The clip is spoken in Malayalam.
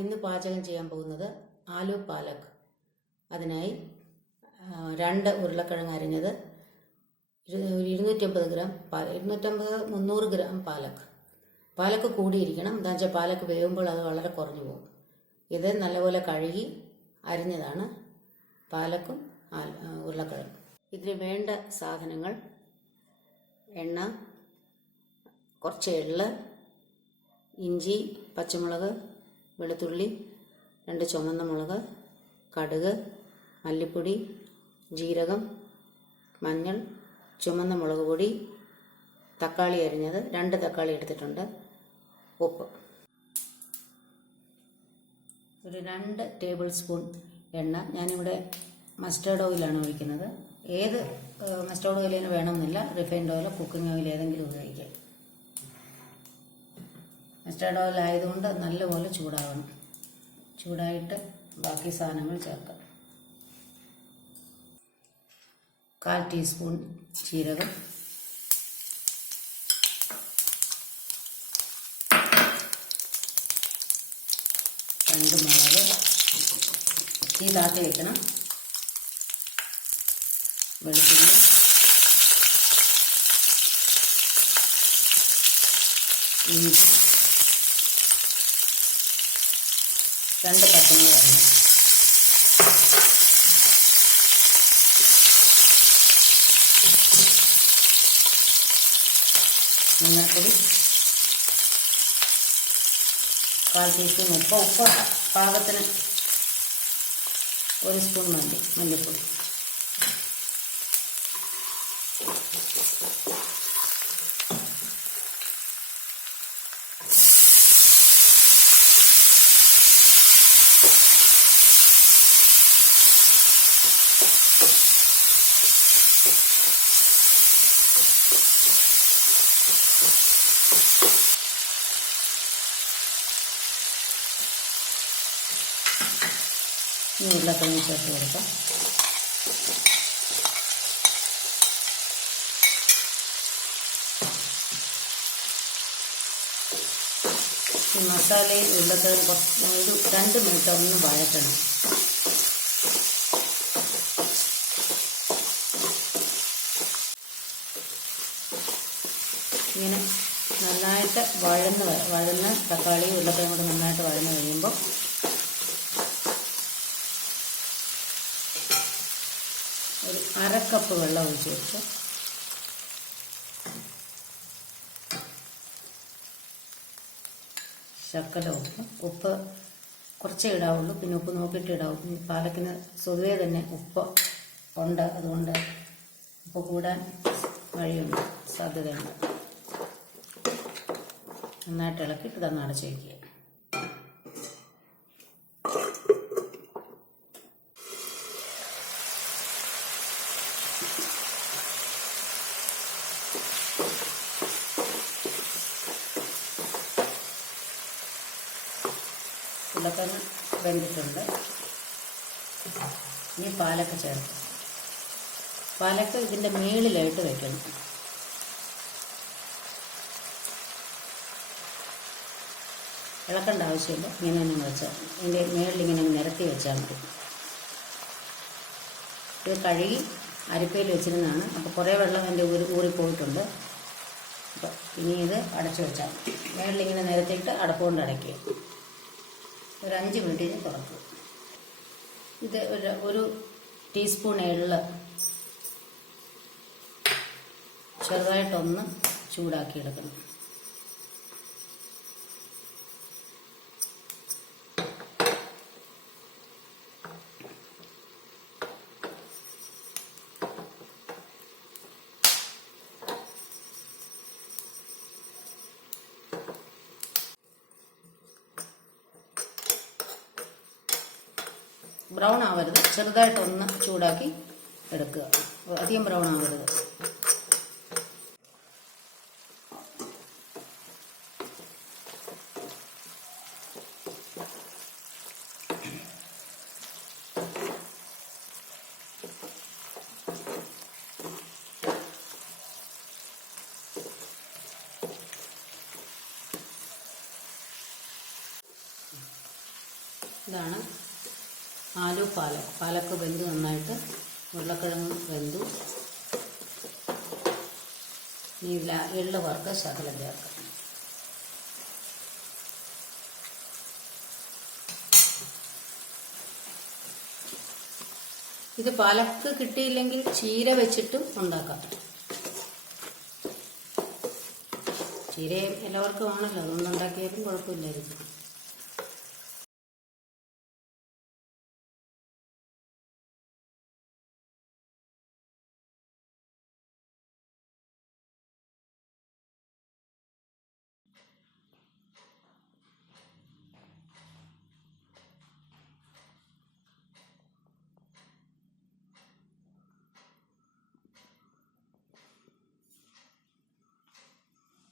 ഇന്ന് പാചകം ചെയ്യാൻ പോകുന്നത് ആലു പാലക്. അതിനായി 2 ഉരുളക്കിഴങ്ങ് അരിഞ്ഞത്, 250 ഗ്രാം 250-300 ഗ്രാം പാലക്ക് കൂടിയിരിക്കണം. എന്താ വെച്ചാൽ പാലക്ക് വേവുമ്പോൾ അത് വളരെ കുറഞ്ഞു പോകും. ഇത് നല്ലപോലെ കഴുകി അരിഞ്ഞതാണ് പാലക്കും ഉരുളക്കിഴങ്ങും. ഇതിന് വേണ്ട സാധനങ്ങൾ: എണ്ണ, കുറച്ച് എള്ള്, ഇഞ്ചി, പച്ചമുളക്, വെളുത്തുള്ളി, 2 ചുവന്ന മുളക്, കടുക്, മല്ലിപ്പൊടി, ജീരകം, മഞ്ഞൾ, ചുവന്ന മുളക് പൊടി, തക്കാളി അരിഞ്ഞത് 2 തക്കാളി എടുത്തിട്ടുണ്ട്, ഉപ്പ്. ഒരു 2 ടേബിൾ സ്പൂൺ എണ്ണ. ഞാനിവിടെ മസ്റ്റേർഡ് ഓയിലാണ് ഒഴിക്കുന്നത്. ഏത് മസ്റ്റേർഡ് ഓയിലിന് വേണമെന്നില്ല, റിഫൈൻഡ് ഓയിലോ കുക്കിംഗ് ഓയിൽ ഏതെങ്കിലും ഉപയോഗിക്കാം. മസ്റ്റേർഡ് ഓയിൽ ആയതുകൊണ്ട് നല്ലപോലെ ചൂടാവണം. ചൂടായിട്ട് ബാക്കി സാധനങ്ങൾ ചേർക്കാം. 1/4 ടീസ്പൂൺ ജീരകം, 2 മുളക്, തീ താത്തി വെക്കണം, വെളുത്തുള്ളി, ഇഞ്ചി, 2 പച്ചമുളക് അരിഞ്ഞു, മഞ്ഞൾപ്പൊടി, 1/4 ടീസ്പൂൺ ഉപ്പ് പാകത്തിന്, 1 സ്പൂൺ മല്ലിപ്പൊടി. ഉരുളക്കിഴങ്ങ് ചേർത്ത് കൊടുക്കാം. ഈ മസാലയിൽ ഉരുളക്കിഴങ്ങ് ഒരു 2 മിനിറ്റ് ഒന്ന് വഴറ്റണം. ഇങ്ങനെ നന്നായിട്ട് വഴന്ന് തക്കാളി ഉരുളക്കിഴങ്ങ് കൂടെ നന്നായിട്ട് വഴന്ന് കഴിയുമ്പോൾ ഒരു 1/2 കപ്പ് വെള്ളം ഒഴിച്ച് വെച്ച് ശർക്കര ഉപ്പ് കുറച്ചേ ഇടാവുള്ളൂ. പിന്നെ ഉപ്പ് നോക്കിയിട്ട് ഇടാവും. പാലക്കിന് സ്വതവേ തന്നെ ഉപ്പ് ഉണ്ട്, അതുകൊണ്ട് ഉപ്പ് കൂടാൻ വഴിയുണ്ട്, സാധ്യതയുണ്ട്. നന്നായിട്ട് ഇളക്കിയിട്ട് ഇതൊന്ന് അടച്ച് വയ്ക്കുക. ഉരുളക്കിഴങ്ങ് വെന്തിട്ടുണ്ട്. ഇനി പാലക്ക് ചേർക്കും. പാലക്ക് ഇതിൻ്റെ മേളിലായിട്ട് വെക്കണം. ഇളക്കേണ്ട ആവശ്യമില്ല, ഇങ്ങനെ തന്നെ വെച്ചാൽ ഇതിൻ്റെ മേളിലിങ്ങനെ നിരത്തി വെച്ചാൽ മതി. ഇത് കഴുകി അരിപ്പയിൽ വെച്ചിരുന്നതാണ്. അപ്പോൾ കുറേ വെള്ളം എൻ്റെ ഊറിപ്പോയിട്ടുണ്ട്. അപ്പോൾ ഇനി ഇത് അടച്ചു വെച്ചാൽ മതി. മേളിലിങ്ങനെ നിരത്തിയിട്ട് അടപ്പ് കൊണ്ട് അടയ്ക്കുക. ഒരു 5 മിനിറ്റിന് തുറക്കുക. ഇത് ഒരു ടീസ്പൂൺ എള്ള് ചെറുതായിട്ടൊന്ന് ചൂടാക്കി എടുക്കണം. ബ്രൗൺ ആവരുത്, ചെറുതായിട്ടൊന്ന് ചൂടാക്കി എടുക്കുക. അധികം ബ്രൗൺ ആവരുത്. ഇതാണ് ആലു പാലക്. പാലക്ക് വെന്ത് നന്നായിട്ട്, ഉരുളക്കിഴങ്ങ് വെന്തു. ഇനി എള്ള് വറുത്ത് ശകലം ചേർക്കാം. ഇത് പാലക്ക് കിട്ടിയില്ലെങ്കിൽ ചീര വെച്ചിട്ടും ഉണ്ടാക്കാം. ചീരയും എല്ലാവർക്കും ആണല്ലോ, അതുകൊണ്ട് ഉണ്ടാക്കിയാലും കുഴപ്പമില്ലായിരിക്കും.